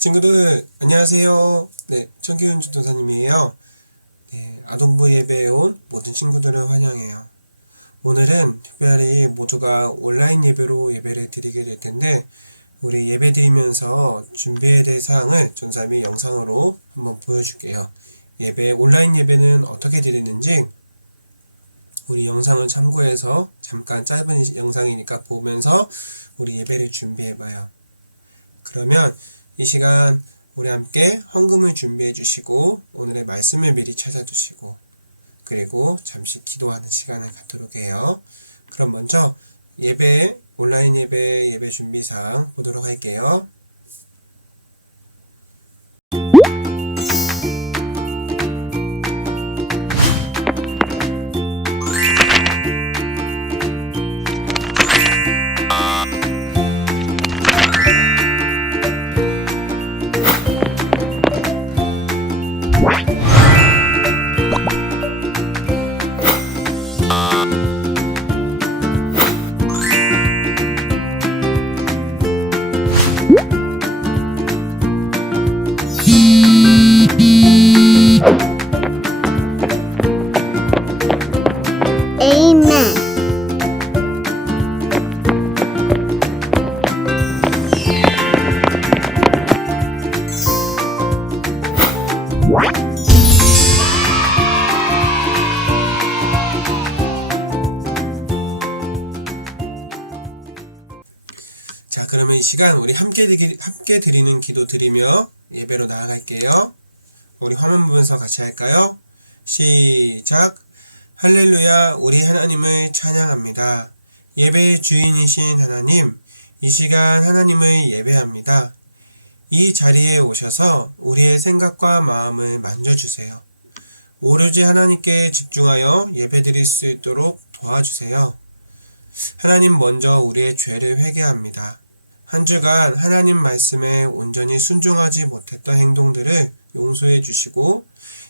친구들 안녕하세요. 네, 천기훈 전도사님이에요. 네, 아동부 예배에 온 모든 친구들을 환영해요. 오늘은 특별히 모두가 온라인 예배로 예배를 드리게 될 텐데 우리 예배 드리면서 준비해야 될 사항을 전사님이 영상으로 한번 보여줄게요. 온라인 예배는 어떻게 드리는지 우리 영상을 참고해서 잠깐 짧은 영상이니까 보면서 우리 예배를 준비해봐요. 그러면 이 시간 우리 함께 헌금을 준비해 주시고 오늘의 말씀을 미리 찾아두시고 그리고 잠시 기도하는 시간을 갖도록 해요. 그럼 먼저 온라인 예배 준비사항 보도록 할게요. 자, 그러면 이 시간 우리 함께 드리는 기도 드리며 예배로 나아갈게요. 우리 화면 보면서 같이 할까요? 시작! 할렐루야, 우리 하나님을 찬양합니다. 예배의 주인이신 하나님, 이 시간 하나님을 예배합니다. 이 자리에 오셔서 우리의 생각과 마음을 만져주세요. 오로지 하나님께 집중하여 예배드릴 수 있도록 도와주세요. 하나님, 먼저 우리의 죄를 회개합니다. 한 주간 하나님 말씀에 온전히 순종하지 못했던 행동들을 용서해 주시고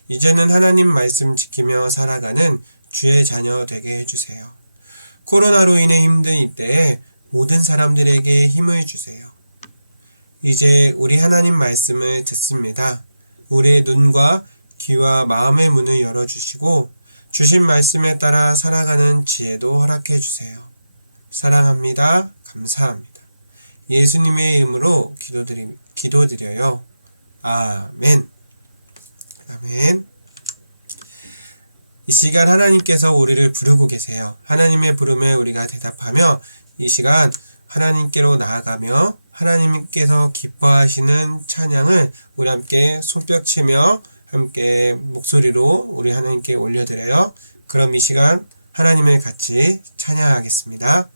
이제는 하나님 말씀 지키며 살아가는 주의 자녀 되게 해주세요. 코로나로 인해 힘든 이때에 모든 사람들에게 힘을 주세요. 이제 우리 하나님 말씀을 듣습니다. 우리의 눈과 귀와 마음의 문을 열어주시고 주신 말씀에 따라 살아가는 지혜도 허락해 주세요. 사랑합니다. 감사합니다. 예수님의 이름으로 기도드려요. 아멘. 아멘. 이 시간 하나님께서 우리를 부르고 계세요. 하나님의 부름에 우리가 대답하며 이 시간 하나님께로 나아가며 하나님께서 기뻐하시는 찬양을 우리 함께 손뼉치며 함께 목소리로 우리 하나님께 올려드려요. 그럼 이 시간 하나님을 같이 찬양하겠습니다.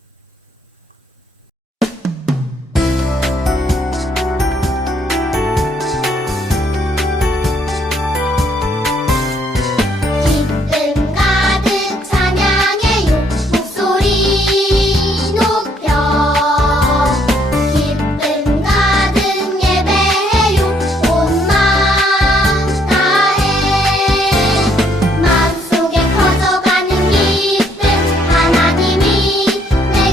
하나님이 내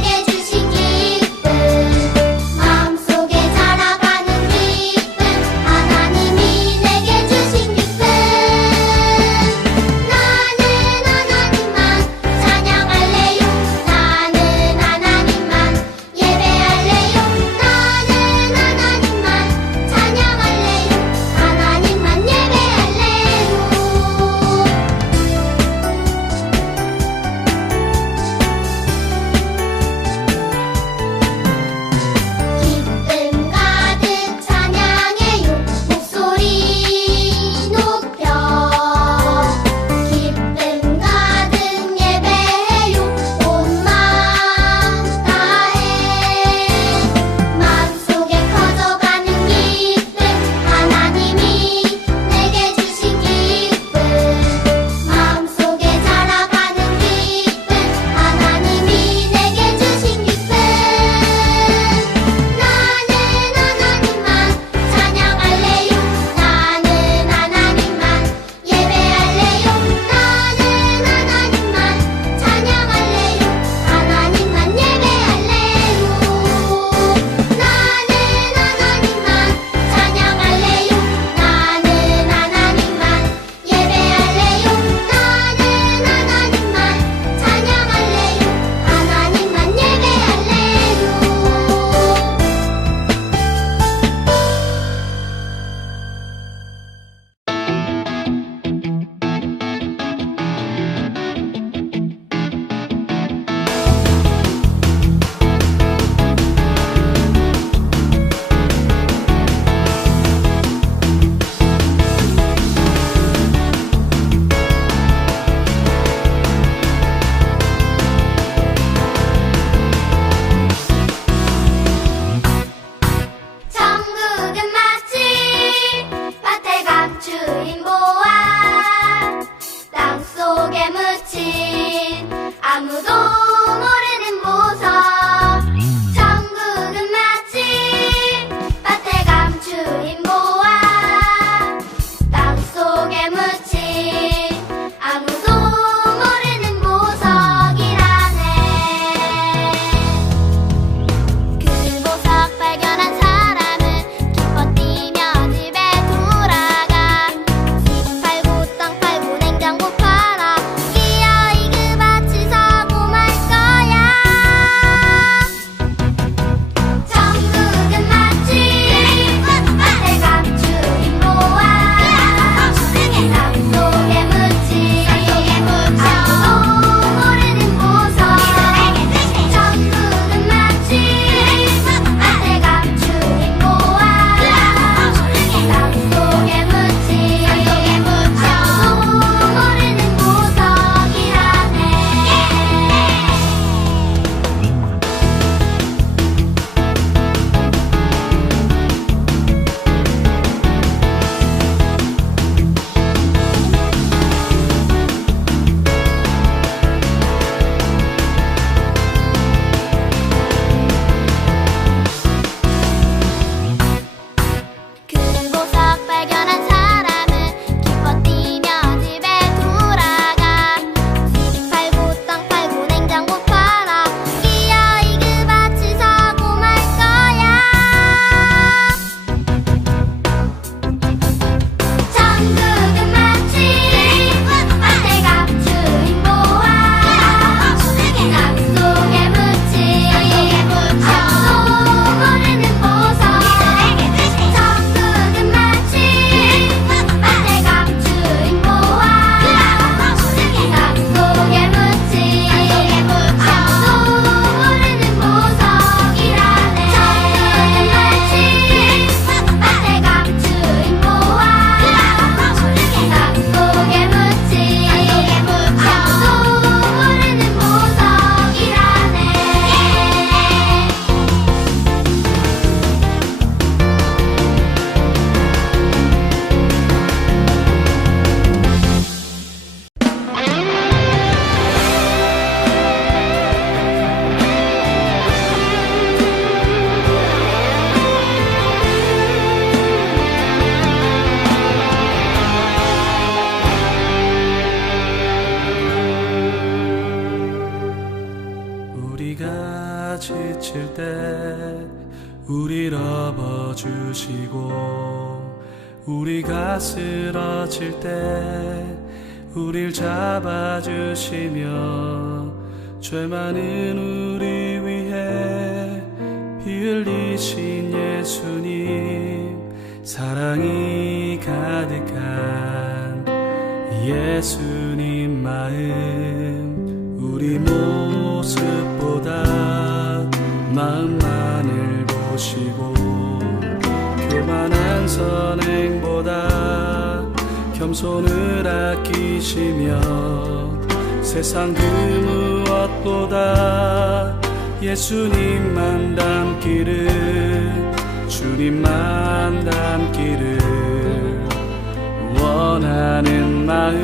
안아주시고 우리가 쓰러질 때 우릴 잡아주시며 죄 많은 우리 위해 피 흘리신 예수님 사랑이 가득한 예수님 마음 우리 모습보다 마음만을 보시고 교만한 선행보다 겸손을 아끼시며 세상 그 무엇보다 예수님만 닮기를 주님만 닮기를 원하는 마음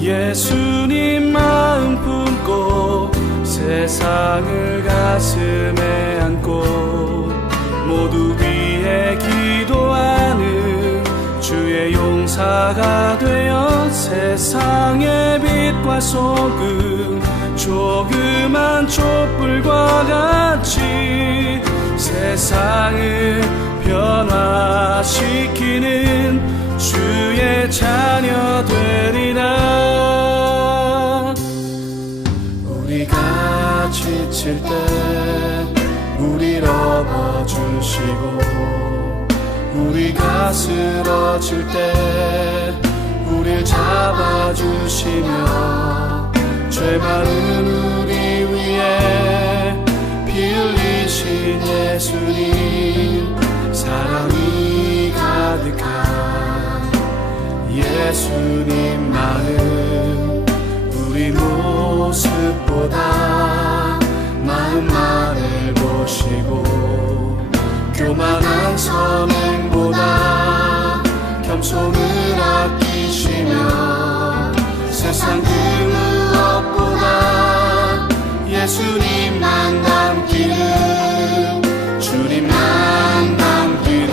예수님 마음 품고 세상을 가슴에 안고 모두 위해 기도하는 주의 용사가 되어 세상의 빛과 소금 조그만 촛불과 같이 세상을 변화시키는 주의 자녀 되리라. 우리가 지칠 때 우릴 업어주시고 우리가 쓰러질 때 우릴 잡아주시며 죄 많은 우리 위해 피 흘리신 예수님 사랑이 가득한 예수님 마음 우리 모습보다 마음만을 보시고 교만한 선행보다 겸손을 아끼시며 세상 그 무엇보다 예수님만 닮기를 주님만 닮기를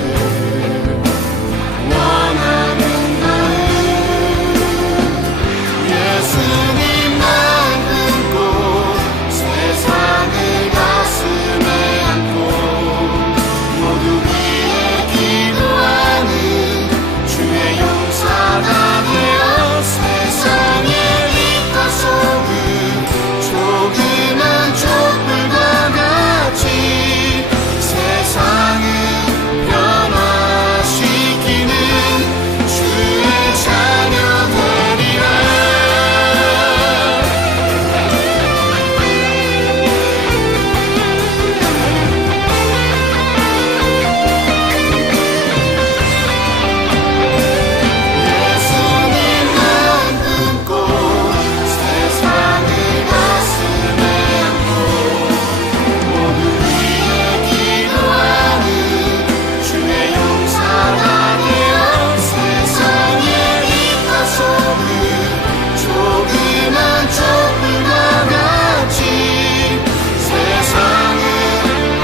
원하는 마음 예수님만 품고 세상을 가슴에 안고 모두 위해 기도하는 주의 용사가 되어 세상의 빛과 소금 조그만 촛불과 같이 세상을 변화시키는 주의 자녀 되리라. 예수님만 품고 세상을 가슴에 안고 모두 위해 기도하는 주의 용사가 되어 세상의 빛과 소금 조그만 촛불과 같이 세상을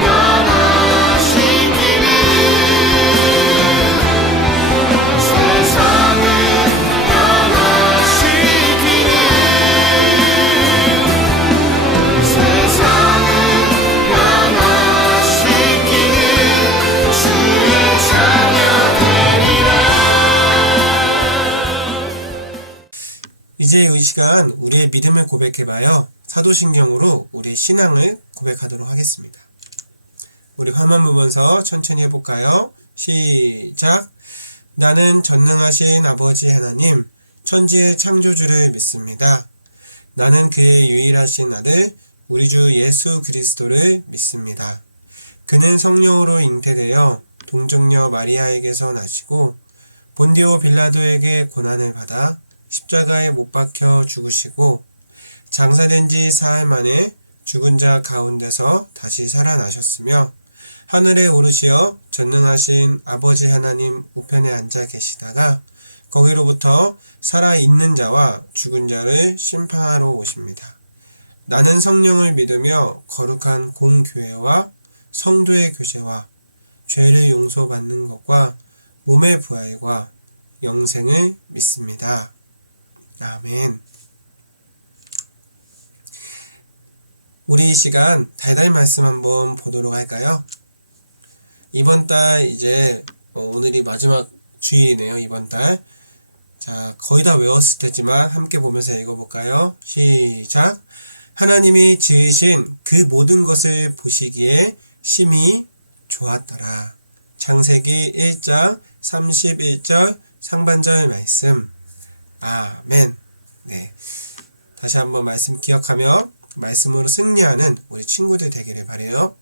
변화시키는 세상을 변화시키는 세상을 변화시키는 주의 자녀 되리라. 이제 이 시간 우리의 믿음을 고백해봐요. 사도신경으로 우리의 신앙을 고백하도록 하겠습니다. 우리 화면 보면서 천천히 해볼까요? 시작! 나는 전능하신 아버지 하나님, 천지의 창조주를 믿습니다. 나는 그의 유일하신 아들, 우리 주 예수 그리스도를 믿습니다. 그는 성령으로 잉태되어 동정녀 마리아에게서 나시고 본디오 빌라도에게 고난을 받아 십자가에 못 박혀 죽으시고 장사된 지 사흘 만에 죽은 자 가운데서 다시 살아나셨으며 하늘에 오르시어 전능하신 아버지 하나님 우편에 앉아 계시다가 거기로부터 살아있는 자와 죽은 자를 심판하러 오십니다. 나는 성령을 믿으며 거룩한 공교회와 성도의 교제와 죄를 용서받는 것과 몸의 부활과 영생을 믿습니다. 아멘. 우리 이 시간 달달 말씀 한번 보도록 할까요? 이번 달 이제 오늘이 마지막 주일이네요. 이번 달. 자, 거의 다 외웠을 테지만 함께 보면서 읽어볼까요? 시작. 하나님이 지으신 그 모든 것을 보시기에 심히 좋았더라. 창세기 1장 31절 상반절 말씀. 아멘. 네. 다시 한번 말씀 기억하며 말씀으로 승리하는 우리 친구들 되기를 바라요.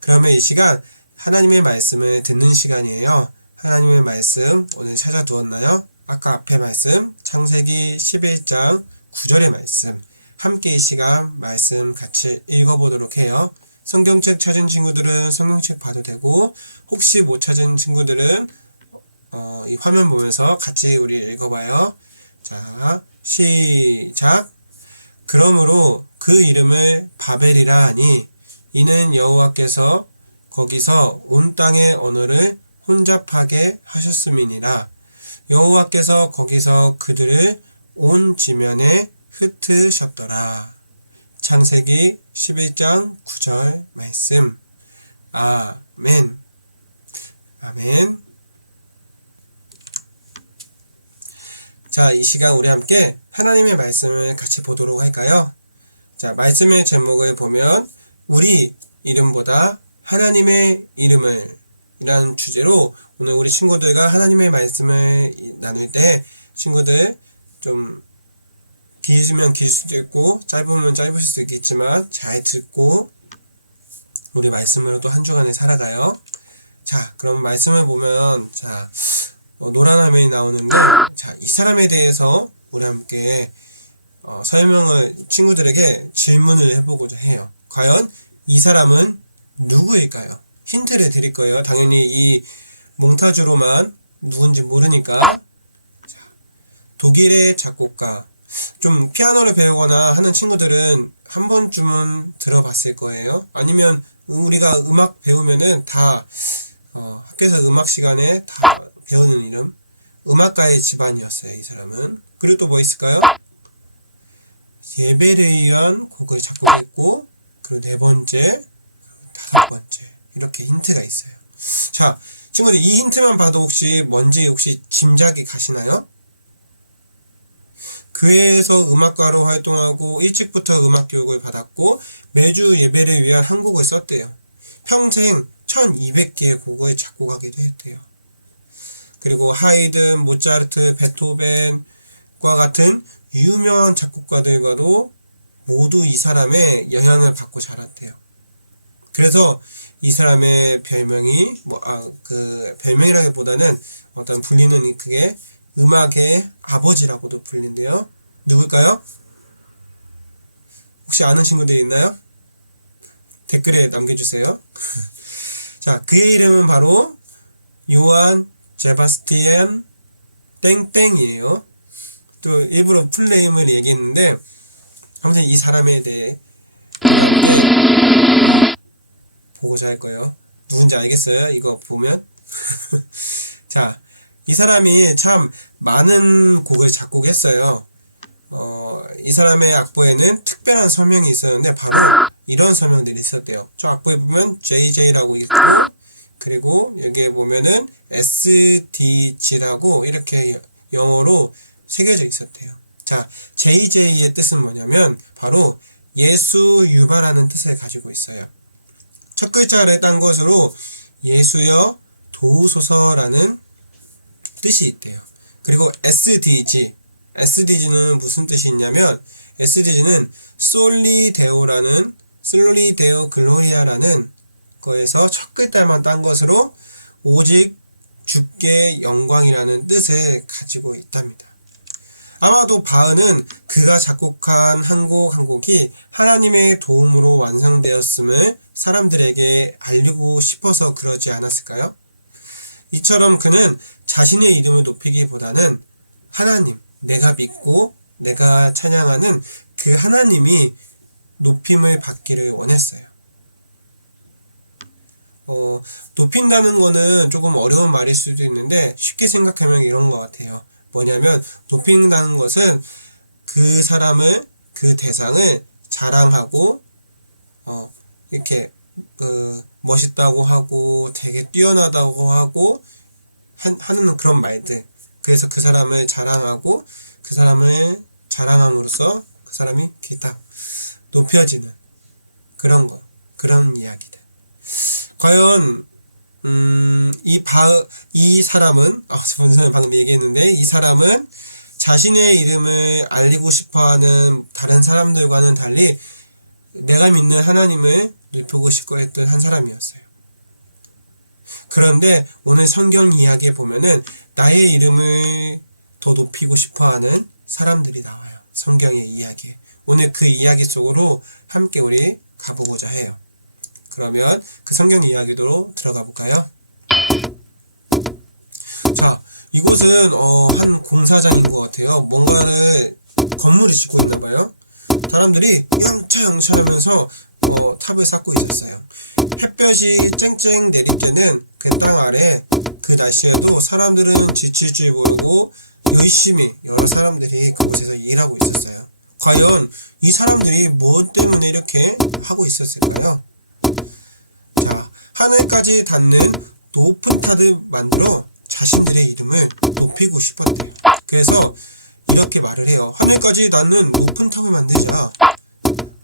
그러면 이 시간 하나님의 말씀을 듣는 시간이에요. 하나님의 말씀 오늘 찾아두었나요? 아까 앞에 말씀 창세기 11장 9절의 말씀 함께 이 시간 말씀 같이 읽어보도록 해요. 성경책 찾은 친구들은 성경책 봐도 되고 혹시 못 찾은 친구들은 이 화면 보면서 같이 우리 읽어봐요. 자, 시작. 그러므로 그 이름을 바벨이라 하니 이는 여호와께서 거기서 온 땅의 언어를 혼잡하게 하셨음이니라. 여호와께서 거기서 그들을 온 지면에 흩으셨더라. 창세기 11장 9절 말씀. 아멘. 아멘. 자, 이 시간 우리 함께 하나님의 말씀을 같이 보도록 할까요? 자, 말씀의 제목을 보면 우리 이름보다 하나님의 이름을 이라는 주제로 오늘 우리 친구들과 하나님의 말씀을 나눌 때 친구들 좀 길면 길 수도 있고 짧으면 짧으실 수도 있겠지만 잘 듣고 우리 말씀으로 또 한 주간을 살아가요. 자, 그럼 말씀을 보면 자 노란 화면이 나오는데 자, 이 사람에 대해서 우리 함께 설명을 친구들에게 질문을 해보고자 해요. 과연 이 사람은 누구일까요? 힌트를 드릴 거예요. 당연히 이 몽타주로만 누군지 모르니까. 자, 독일의 작곡가. 좀 피아노를 배우거나 하는 친구들은 한 번쯤은 들어봤을 거예요. 아니면 우리가 음악 배우면은 다 학교에서 음악 시간에 다 배우는 이름. 음악가의 집안이었어요. 이 사람은. 그리고 또 뭐 있을까요? 예배를 위한 곡을 작곡했고 그리고 네 번째, 다섯 번째 이렇게 힌트가 있어요. 자, 친구들 이 힌트만 봐도 뭔지 짐작이 가시나요? 교회에서 음악가로 활동하고 일찍부터 음악 교육을 받았고 매주 예배를 위한 한 곡을 썼대요. 평생 1200개의 곡을 작곡하기도 했대요. 그리고 하이든, 모차르트, 베토벤과 같은 유명한 작곡가들과도 모두 이 사람의 영향을 받고 자랐대요. 그래서 이 사람의 별명이 별명이라기보다는 어떤 불리는 그게 음악의 아버지라고도 불린대요. 누굴까요? 혹시 아는 친구들 있나요? 댓글에 남겨주세요. 자, 그의 이름은 바로 요한 제바스티안 땡땡이에요. 또 일부러 풀네임을 얘기했는데 아무튼 이 사람에 대해 함께 보고자 할 거예요. 누군지 알겠어요? 이거 보면? 자, 이 사람이 참 많은 곡을 작곡했어요. 이 사람의 악보에는 특별한 서명이 있었는데 바로 이런 서명들이 있었대요. 저 악보에 보면 JJ라고 있고 그리고 여기에 보면은 SDG라고 이렇게 영어로 새겨져 있었대요. 자, JJ의 뜻은 뭐냐면 바로 예수 유바라는 뜻을 가지고 있어요. 첫 글자를 딴 것으로 예수여 도우소서라는 뜻이 있대요. 그리고 SDG는 무슨 뜻이 있냐면 SDG는 솔리데오 글로리아라는 거에서 첫 글자만 딴 것으로 오직 주께 영광이라는 뜻을 가지고 있답니다. 아마도 바흐는 그가 작곡한 한 곡 한 곡이 하나님의 도움으로 완성되었음을 사람들에게 알리고 싶어서 그러지 않았을까요? 이처럼 그는 자신의 이름을 높이기보다는 하나님, 내가 믿고 내가 찬양하는 그 하나님이 높임을 받기를 원했어요. 높인다는 거는 조금 어려운 말일 수도 있는데 쉽게 생각하면 이런 것 같아요. 뭐냐면 높인다는 것은 그 사람을, 그 대상을 자랑하고 이렇게 멋있다고 하고 되게 뛰어나다고 하고 하는 그런 말들. 그래서 그 사람을 자랑하고 그 사람을 자랑함으로써 그 사람이 이렇게 딱 높여지는 그런 이야기들. 과연 이 사람은 선생님 방금 얘기했는데 이 사람은 자신의 이름을 알리고 싶어하는 다른 사람들과는 달리 내가 믿는 하나님을 높이고 싶고 했던 한 사람이었어요. 그런데 오늘 성경 이야기에 보면은 나의 이름을 더 높이고 싶어하는 사람들이 나와요. 성경의 이야기에. 오늘 그 이야기 속으로 함께 우리 가보고자 해요. 그러면 그 성경 이야기로 들어가 볼까요? 자, 이곳은 한 공사장인 것 같아요. 뭔가를 건물을 짓고 있나 봐요. 사람들이 영차 하면서 탑을 쌓고 있었어요. 햇볕이 쨍쨍 내릴 때는 그 땅 아래 그 날씨에도 사람들은 지칠 줄 모르고 열심히 여러 사람들이 그곳에서 일하고 있었어요. 과연 이 사람들이 뭐 때문에 이렇게 하고 있었을까요? 자, 하늘까지 닿는 높은 탑을 만들어 자신들의 이름을 높이고 싶었대요. 그래서 이렇게 말을 해요. 하늘까지 닿는 높은 탑을 만들자.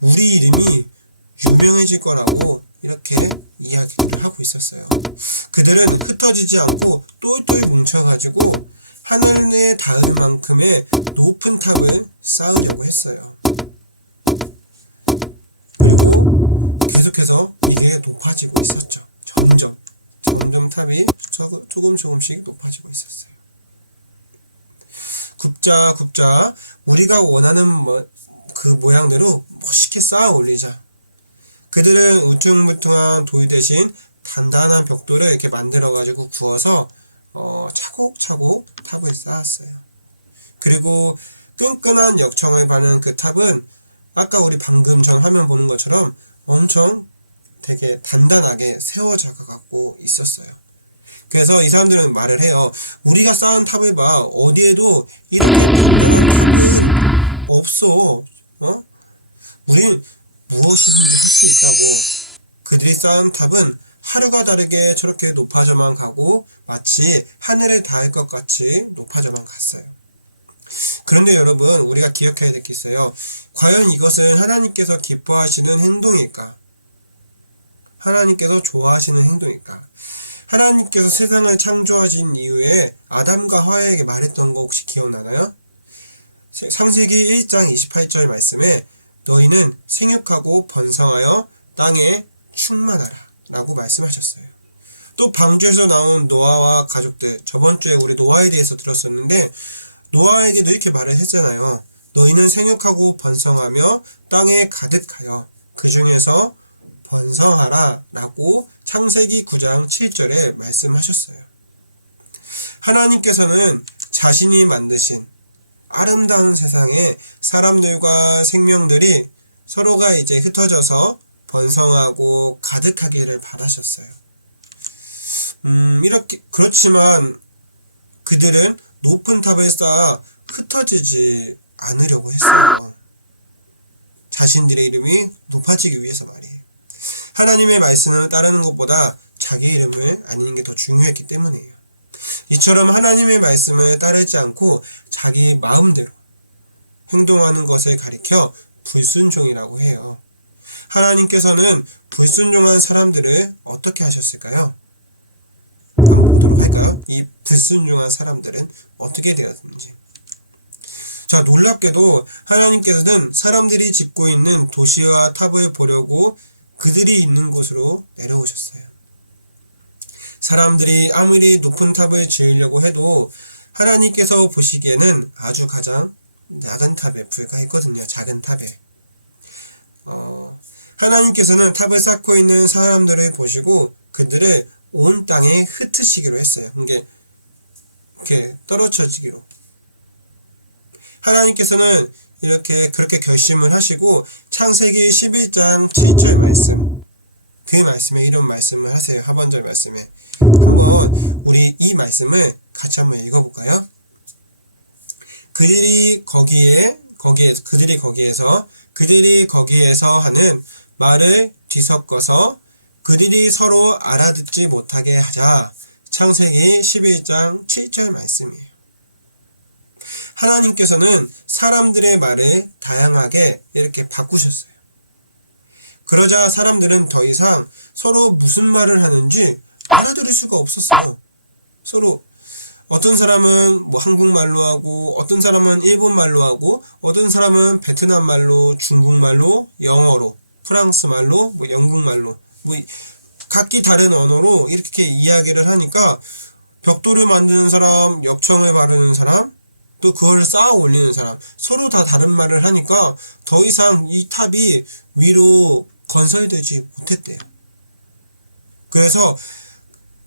우리 이름이 유명해질 거라고 이렇게 이야기들을 하고 있었어요. 그들은 흩어지지 않고 똘똘 뭉쳐가지고 하늘에 닿을 만큼의 높은 탑을 쌓으려고 했어요. 그리고 계속해서 이게 높아지고 있었죠. 점점 탑이 조금씩 높아지고 있었어요. 굽자 우리가 원하는 그 모양대로 멋있게 쌓아 올리자. 그들은 우퉁불퉁한 돌 대신 단단한 벽돌을 이렇게 만들어가지고 구워서 차곡차곡 탑을 쌓았어요. 그리고 끈끈한 역청을 바는 그 탑은 아까 우리 방금 전 화면 보는 것처럼 엄청 되게 단단하게 세워져 갖고 있었어요. 그래서 이 사람들은 말을 해요. 우리가 쌓은 탑을 봐. 어디에도 이렇게 단단한 탑은 없어. 우린 무엇이든지 할 수 있다고. 그들이 쌓은 탑은 하루가 다르게 저렇게 높아져만 가고 마치 하늘에 닿을 것 같이 높아져만 갔어요. 그런데 여러분, 우리가 기억해야 될 게 있어요. 과연 이것은 하나님께서 기뻐하시는 행동일까? 하나님께서 좋아하시는 행동일까? 하나님께서 세상을 창조하신 이후에 아담과 하와에게 말했던 거 혹시 기억나나요? 창세기 1장 28절 말씀에 너희는 생육하고 번성하여 땅에 충만하라 라고 말씀하셨어요. 또 방주에서 나온 노아와 가족들, 저번 주에 우리 노아에 대해서 들었었는데 노아에게도 이렇게 말을 했잖아요. 너희는 생육하고 번성하며 땅에 가득하여 그 중에서 번성하라 라고 창세기 9장 7절에 말씀하셨어요. 하나님께서는 자신이 만드신 아름다운 세상에 사람들과 생명들이 서로가 이제 흩어져서 번성하고 가득하기를 바라셨어요. 그렇지만 그들은 높은 탑을 쌓아 흩어지지 않으려고 했어요. 자신들의 이름이 높아지기 위해서 말이에요. 하나님의 말씀을 따르는 것보다 자기 이름을 알리는 게 더 중요했기 때문이에요. 이처럼 하나님의 말씀을 따르지 않고 자기 마음대로 행동하는 것을 가리켜 불순종이라고 해요. 하나님께서는 불순종한 사람들을 어떻게 하셨을까요? 한번 보도록 할까요? 이 불순종한 사람들은 어떻게 되었는지. 자, 놀랍게도 하나님께서는 사람들이 짓고 있는 도시와 탑을 보려고 그들이 있는 곳으로 내려오셨어요. 사람들이 아무리 높은 탑을 지으려고 해도 하나님께서 보시기에는 아주 가장 작은 탑에 불과했거든요. 작은 탑에. 하나님께서는 탑을 쌓고 있는 사람들을 보시고 그들을 온 땅에 흩으시기로 했어요. 이렇게 떨어져지기로. 하나님께서는 그렇게 결심을 하시고 창세기 11장 7절 말씀, 그 말씀에 이런 말씀을 하세요. 하반절 말씀에. 한번 우리 이 말씀을 같이 한번 읽어볼까요? 그들이 거기에서 하는 말을 뒤섞어서 그들이 서로 알아듣지 못하게 하자. 창세기 11장 7절 말씀이에요. 하나님께서는 사람들의 말을 다양하게 이렇게 바꾸셨어요. 그러자 사람들은 더 이상 서로 무슨 말을 하는지 알아들을 수가 없었어요. 서로 어떤 사람은 뭐 한국말로 하고, 어떤 사람은 일본말로 하고, 어떤 사람은 베트남말로, 중국말로, 영어로, 프랑스말로, 뭐 영국말로, 뭐 각기 다른 언어로 이렇게 이야기를 하니까 벽돌을 만드는 사람, 역청을 바르는 사람, 또 그걸 쌓아 올리는 사람, 서로 다 다른 말을 하니까 더 이상 이 탑이 위로 건설되지 못했대요. 그래서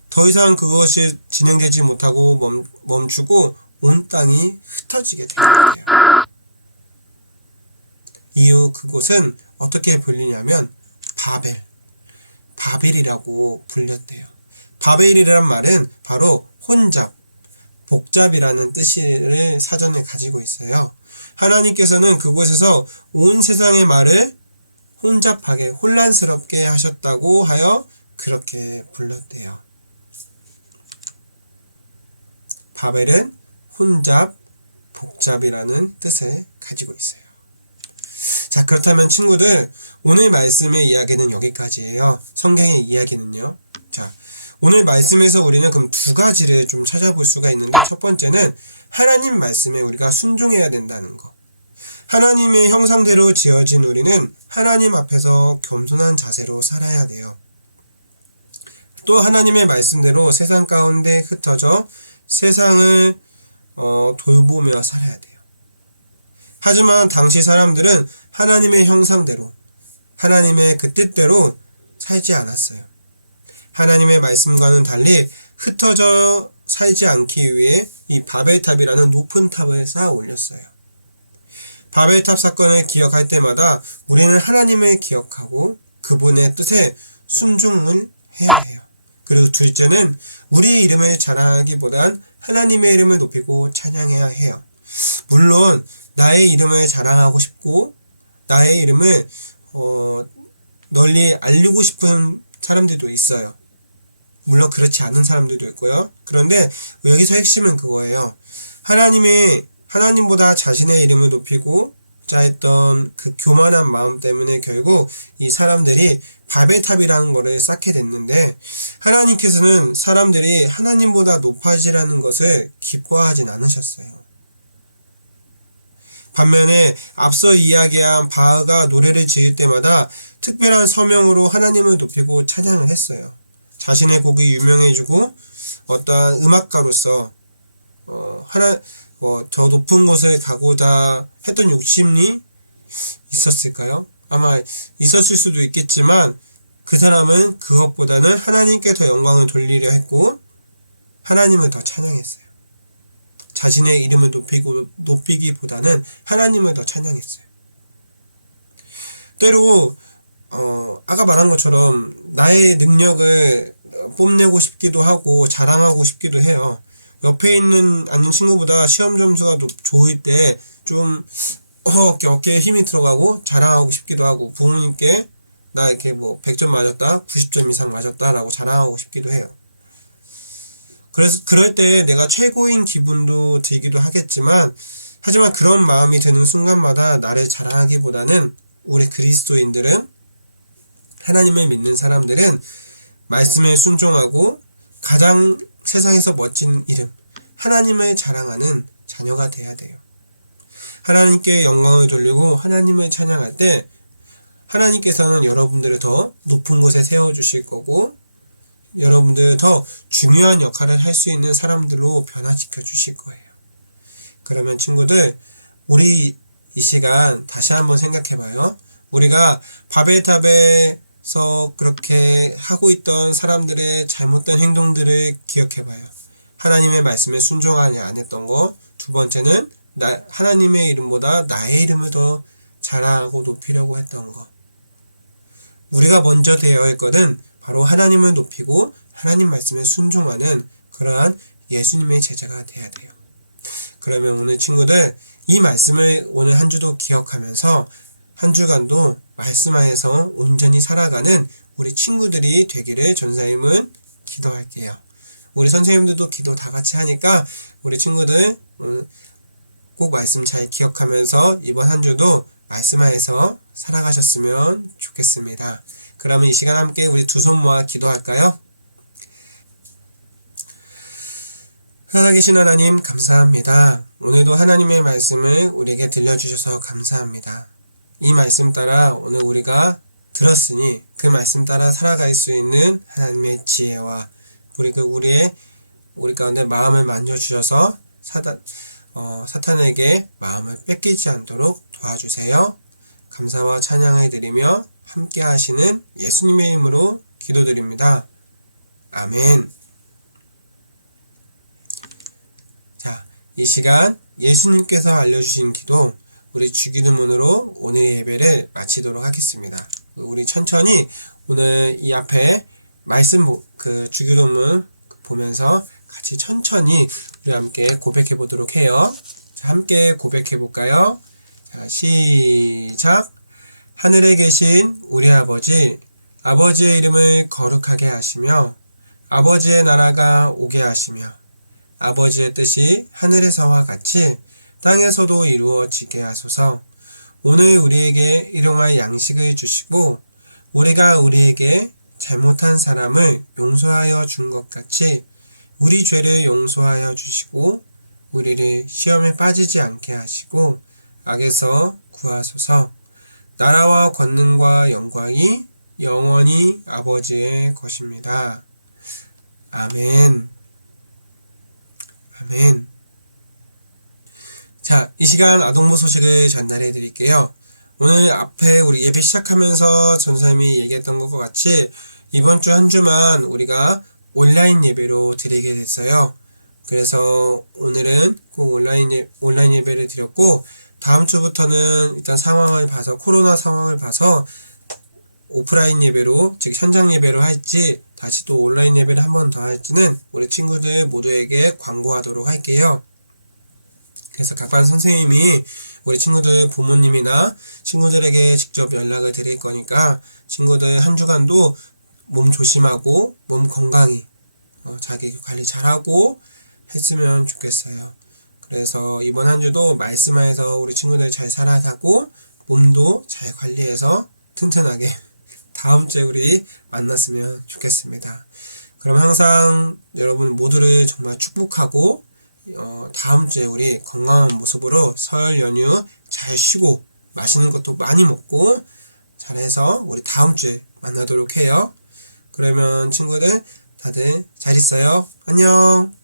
더 이상 그것이 진행되지 못하고 멈추고 온 땅이 흩어지게 되었대요. 이후 그곳은 어떻게 불리냐면 바벨이라고 불렸대요. 바벨이라는 말은 바로 혼잡, 복잡이라는 뜻을 사전에 가지고 있어요. 하나님께서는 그곳에서 온 세상의 말을 혼잡하게 혼란스럽게 하셨다고 하여 그렇게 불렀대요. 바벨은 혼잡, 복잡이라는 뜻을 가지고 있어요. 자, 그렇다면 친구들, 오늘 말씀의 이야기는 여기까지예요. 성경의 이야기는요. 자, 오늘 말씀에서 우리는 그럼 두 가지를 좀 찾아볼 수가 있는데, 첫 번째는 하나님 말씀에 우리가 순종해야 된다는 거. 하나님의 형상대로 지어진 우리는 하나님 앞에서 겸손한 자세로 살아야 돼요. 또 하나님의 말씀대로 세상 가운데 흩어져 세상을 돌보며 살아야 돼요. 하지만 당시 사람들은 하나님의 형상대로, 하나님의 그 뜻대로 살지 않았어요. 하나님의 말씀과는 달리 흩어져 살지 않기 위해 이 바벨탑이라는 높은 탑을 쌓아 올렸어요. 바벨탑 사건을 기억할 때마다 우리는 하나님을 기억하고 그분의 뜻에 순종을 해야 해요. 그리고 둘째는 우리의 이름을 자랑하기보단 하나님의 이름을 높이고 찬양해야 해요. 물론 나의 이름을 자랑하고 싶고 나의 이름을 널리 알리고 싶은 사람들도 있어요. 물론 그렇지 않은 사람들도 있고요. 그런데 여기서 핵심은 그거예요. 하나님보다 자신의 이름을 높이고 했던 그 교만한 마음 때문에 결국 이 사람들이 바벨탑이라는 거를 쌓게 됐는데, 하나님께서는 사람들이 하나님보다 높아지라는 것을 기뻐하진 않으셨어요. 반면에 앞서 이야기한 바흐가 노래를 지을 때마다 특별한 서명으로 하나님을 높이고 찬양을 했어요. 자신의 곡이 유명해지고 어떠한 음악가로서 더 높은 곳에 가고자 했던 욕심이 있었을까요? 아마 있었을 수도 있겠지만 그 사람은 그것보다는 하나님께 더 영광을 돌리려 했고 하나님을 더 찬양했어요. 자신의 이름을 높이기보다는 하나님을 더 찬양했어요. 때로 아까 말한 것처럼 나의 능력을 뽐내고 싶기도 하고 자랑하고 싶기도 해요. 옆에 앉은 친구보다 시험 점수가 좋을 때 좀 어깨에 힘이 들어가고 자랑하고 싶기도 하고, 부모님께 나 이렇게 뭐 100점 맞았다, 90점 이상 맞았다라고 자랑하고 싶기도 해요. 그래서 그럴 때 내가 최고인 기분도 들기도 하겠지만, 하지만 그런 마음이 드는 순간마다 나를 자랑하기보다는 우리 그리스도인들은, 하나님을 믿는 사람들은 말씀에 순종하고 가장 세상에서 멋진 이름, 하나님을 자랑하는 자녀가 돼야 돼요. 하나님께 영광을 돌리고 하나님을 찬양할 때 하나님께서는 여러분들을 더 높은 곳에 세워주실 거고, 여러분들 더 중요한 역할을 할 수 있는 사람들로 변화시켜 주실 거예요. 그러면 친구들, 우리 이 시간 다시 한번 생각해 봐요. 우리가 바벨탑에서 그렇게 하고 있던 사람들의 잘못된 행동들을 기억해 봐요. 하나님의 말씀에 순종하지 않았던 거. 두 번째는 하나님의 이름보다 나의 이름을 더 자랑하고 높이려고 했던 거. 우리가 먼저 되어야 할 것은 바로 하나님을 높이고 하나님 말씀에 순종하는 그러한 예수님의 제자가 돼야 돼요. 그러면 오늘 친구들, 이 말씀을 오늘 한 주도 기억하면서 한 주간도 말씀 안에서 온전히 살아가는 우리 친구들이 되기를 전사님은 기도할게요. 우리 선생님들도 기도 다 같이 하니까 우리 친구들 꼭 말씀 잘 기억하면서 이번 한 주도 말씀 안에서 살아가셨으면 좋겠습니다. 그러면 이 시간 함께 우리 두 손 모아 기도할까요? 살아계신 하나님 감사합니다. 오늘도 하나님의 말씀을 우리에게 들려주셔서 감사합니다. 이 말씀 따라 오늘 우리가 들었으니 그 말씀 따라 살아갈 수 있는 하나님의 지혜와 우리 가운데 마음을 만져주셔서 사탄에게 마음을 뺏기지 않도록 도와주세요. 감사와 찬양을 드리며 함께 하시는 예수님의 이름으로 기도드립니다. 아멘. 자, 이 시간 예수님께서 알려주신 기도 우리 주기도문으로 오늘의 예배를 마치도록 하겠습니다. 우리 천천히 오늘 이 앞에 말씀 주기도문 보면서 같이 천천히 우리 함께 고백해 보도록 해요. 자, 함께 고백해 볼까요? 자, 시작. 하늘에 계신 우리 아버지, 아버지의 이름을 거룩하게 하시며 아버지의 나라가 오게 하시며 아버지의 뜻이 하늘에서와 같이 땅에서도 이루어지게 하소서. 오늘 우리에게 일용할 양식을 주시고 우리가 우리에게 잘못한 사람을 용서하여 준 것 같이 우리 죄를 용서하여 주시고 우리를 시험에 빠지지 않게 하시고 악에서 구하소서. 나라와 권능과 영광이 영원히 아버지의 것입니다. 아멘. 아멘. 자, 이 시간 아동부 소식을 전달해 드릴게요. 오늘 앞에 우리 예배 시작하면서 전사님이 얘기했던 것과 같이 이번 주 한 주만 우리가 온라인 예배로 드리게 됐어요. 그래서 오늘은 꼭 온라인 예배를 드렸고 다음 주부터는 일단 코로나 상황을 봐서 오프라인 예배로, 즉 현장 예배로 할지 다시 또 온라인 예배를 한 번 더 할지는 우리 친구들 모두에게 광고하도록 할게요. 그래서 각반 선생님이 우리 친구들 부모님이나 친구들에게 직접 연락을 드릴 거니까 친구들 한 주간도 몸 조심하고 몸 건강히 자기 관리 잘하고 했으면 좋겠어요. 그래서 이번 한 주도 말씀 안에서 우리 친구들 잘 살아가고 몸도 잘 관리해서 튼튼하게 다음 주에 우리 만났으면 좋겠습니다. 그럼 항상 여러분 모두를 정말 축복하고 다음 주에 우리 건강한 모습으로 설 연휴 잘 쉬고 맛있는 것도 많이 먹고 잘해서 우리 다음 주에 만나도록 해요. 그러면 친구들 다들 잘 있어요. 안녕.